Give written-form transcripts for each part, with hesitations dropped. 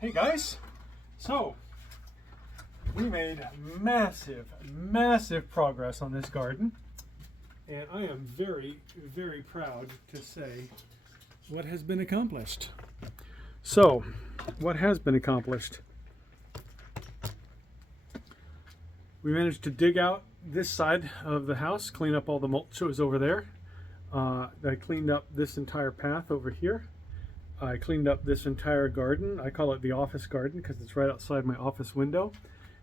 Hey guys, so we made massive progress on this garden, and I am very proud to say what has been accomplished. So what has been accomplished? We managed to dig out this side of the house, clean up all the mulch that was over there. I cleaned up this entire path over here. I cleaned up this entire garden. I call it the office garden because it's right outside my office window.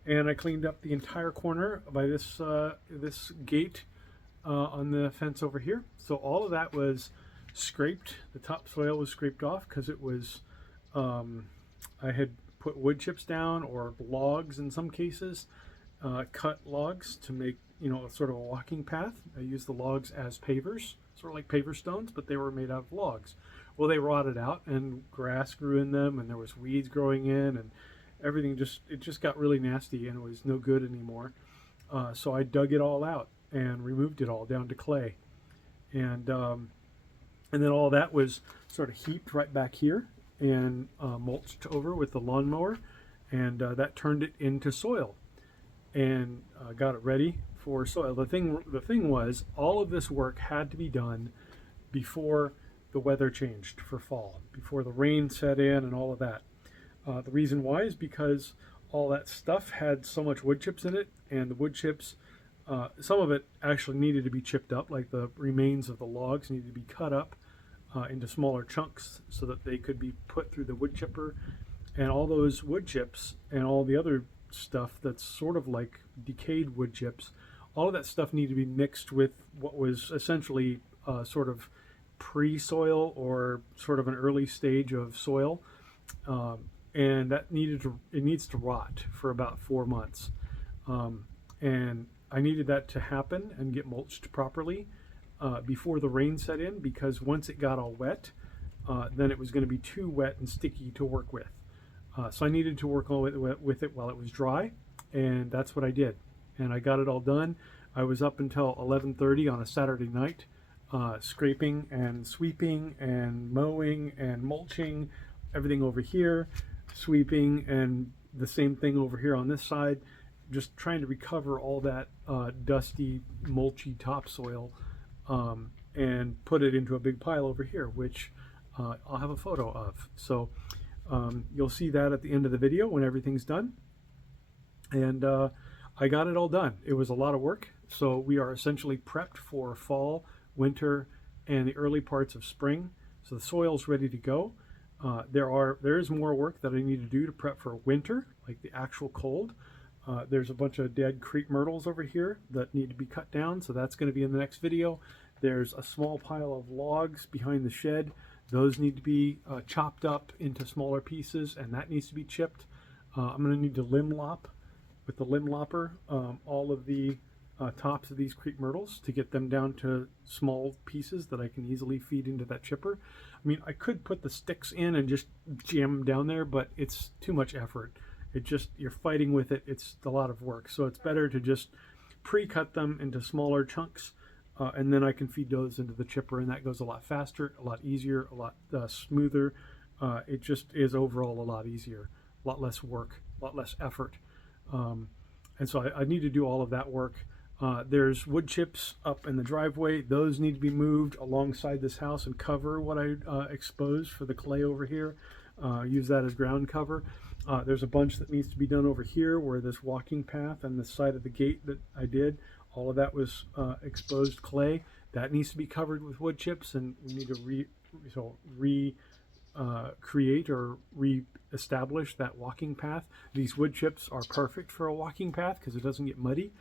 And I cleaned up the entire corner by this this gate on the fence over here. So all of that was scraped. The topsoil was scraped off because it was, I had put wood chips down or logs in some cases, cut logs to make, you know, sort of a walking path. I used the logs as pavers, sort of like paver stones, but they were made out of logs. Well, they rotted out and grass grew in them and there was weeds growing in and everything it just got really nasty and it was no good anymore. So I dug it all out and removed it all down to clay. And then all that was sort of heaped right back here and mulched over with the lawnmower, and that turned it into soil and got it ready for soil. The thing was, all of this work had to be done before the weather changed for fall, before the rain set in and all of that. The reason why is because all that stuff had so much wood chips in it, and the wood chips, some of it actually needed to be chipped up, like the remains of the logs needed to be cut up into smaller chunks so that they could be put through the wood chipper, and all those wood chips and all the other stuff that's sort of like decayed wood chips, all of that stuff needed to be mixed with what was essentially sort of pre-soil or sort of an early stage of soil, and that needs to rot for about 4 months, and I needed that to happen and get mulched properly before the rain set in, because once it got all wet, then it was going to be too wet and sticky to work with. So I needed to work with it while it was dry, and that's what I did. And I got it all done. I was up until 11:30 on a Saturday night, scraping and sweeping and mowing and mulching everything over here, sweeping, and the same thing over here on this side, just trying to recover all that dusty, mulchy topsoil and put it into a big pile over here, which I'll have a photo of. So you'll see that at the end of the video when everything's done. And I got it all done. It was a lot of work, so we are essentially prepped for fall, winter, and the early parts of spring. So the soil's ready to go. There is more work that I need to do to prep for winter, like the actual cold. There's a bunch of dead creep myrtles over here that need to be cut down, so that's going to be in the next video. There's a small pile of logs behind the shed. Those need to be chopped up into smaller pieces, and that needs to be chipped. I'm going to need to limb lop with the limb lopper all of the tops of these creep myrtles to get them down to small pieces that I can easily feed into that chipper. I mean, I could put the sticks in and just jam them down there, but it's too much effort. You're fighting with it. It's a lot of work. So it's better to just pre-cut them into smaller chunks, and then I can feed those into the chipper, and that goes a lot faster, a lot easier, a lot smoother. It just is overall a lot easier, a lot less work, a lot less effort. And so I need to do all of that work. There's wood chips up in the driveway. Those need to be moved alongside this house and cover what I exposed for the clay over here. Use that as ground cover. There's a bunch that needs to be done over here where this walking path and the side of the gate that I did, all of that was exposed clay. That needs to be covered with wood chips, and we need to create or re-establish that walking path. These wood chips are perfect for a walking path because it doesn't get muddy,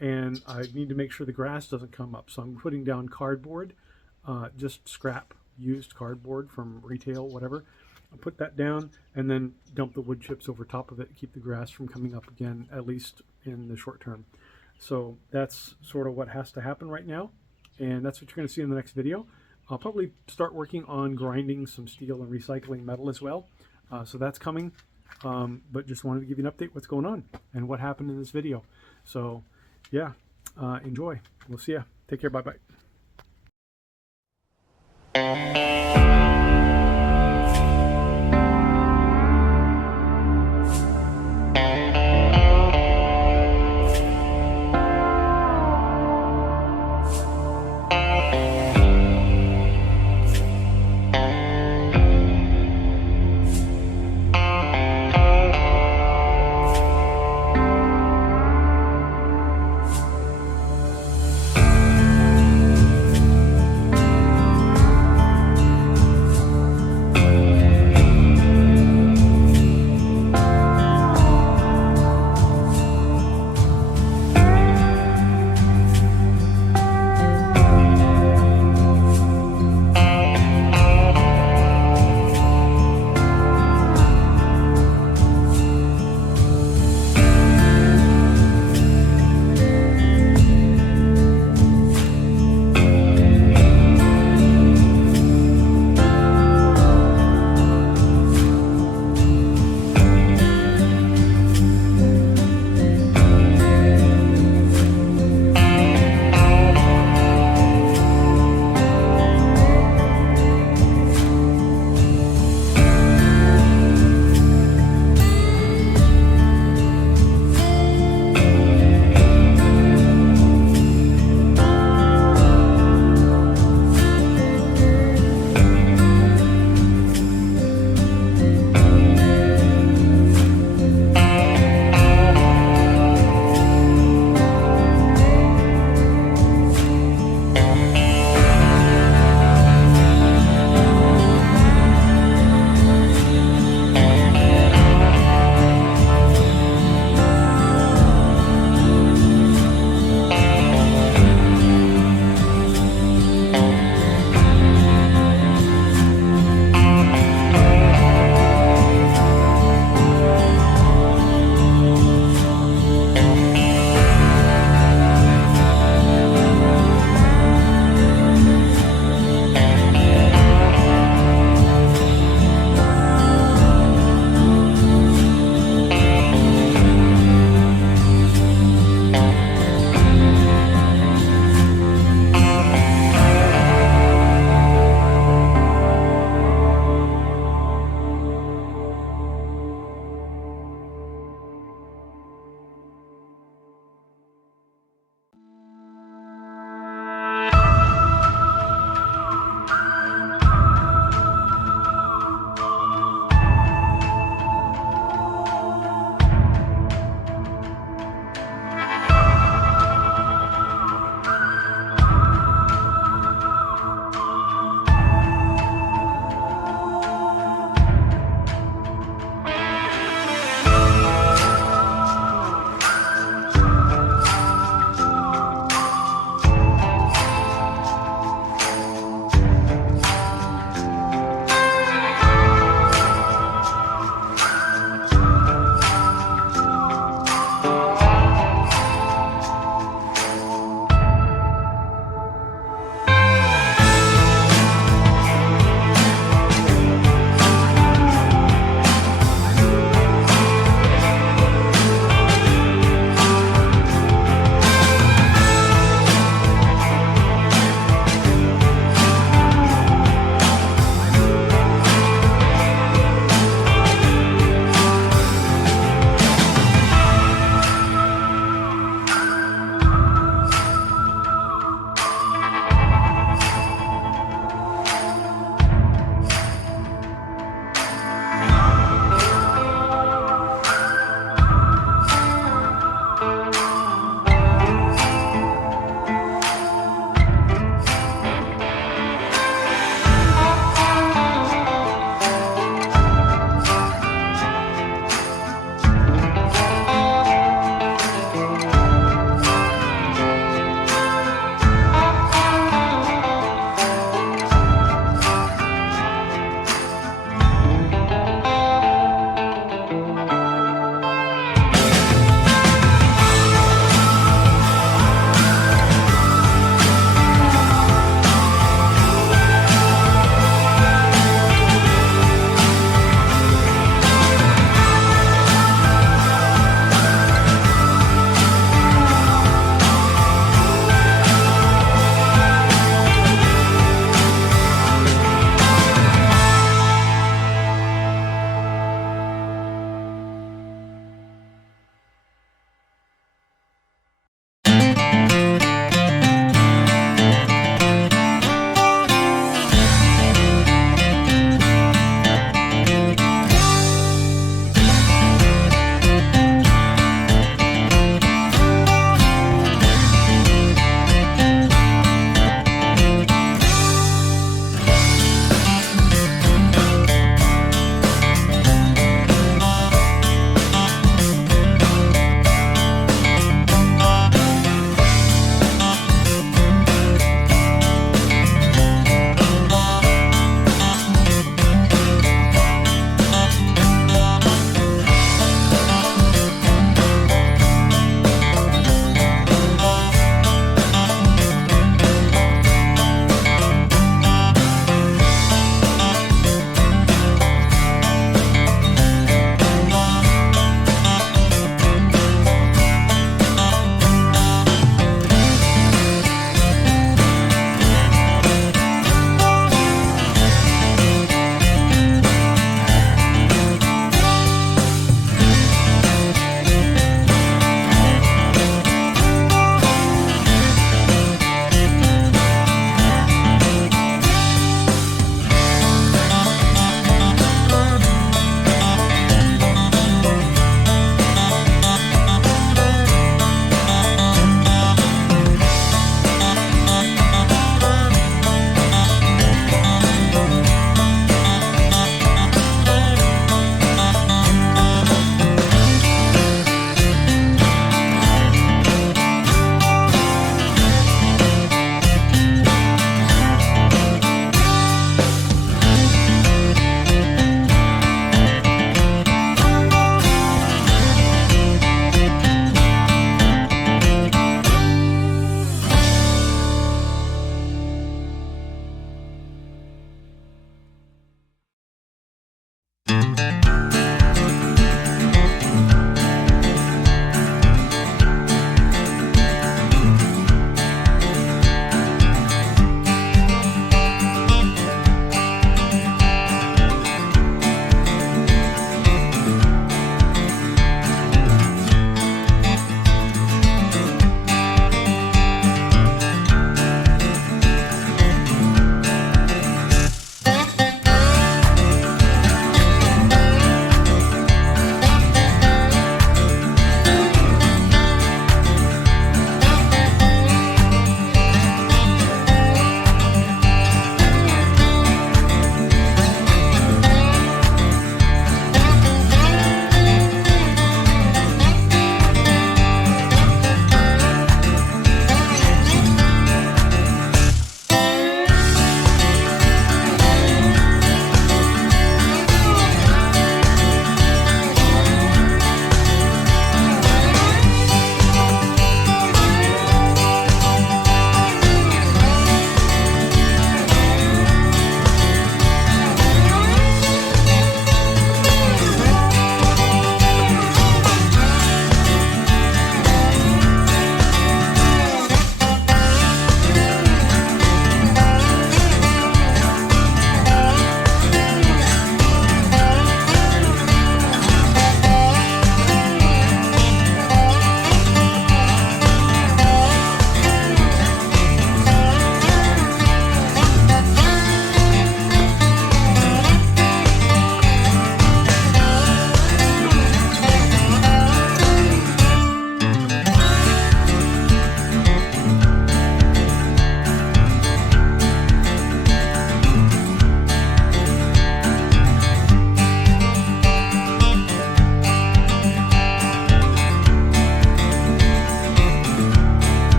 and I need to make sure the grass doesn't come up, so I'm putting down cardboard, just scrap used cardboard from retail, whatever. I'll put that down and then dump the wood chips over top of it, keep the grass from coming up again, at least in the short term. So that's sort of what has to happen right now, and that's what you're going to see in the next video. I'll probably start working on grinding some steel and recycling metal as well. So that's coming, but just wanted to give you an update what's going on and what happened in this video. So yeah, enjoy. We'll see ya. Take care. Bye-bye.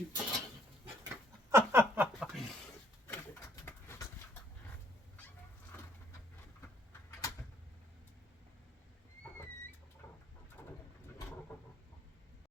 Keep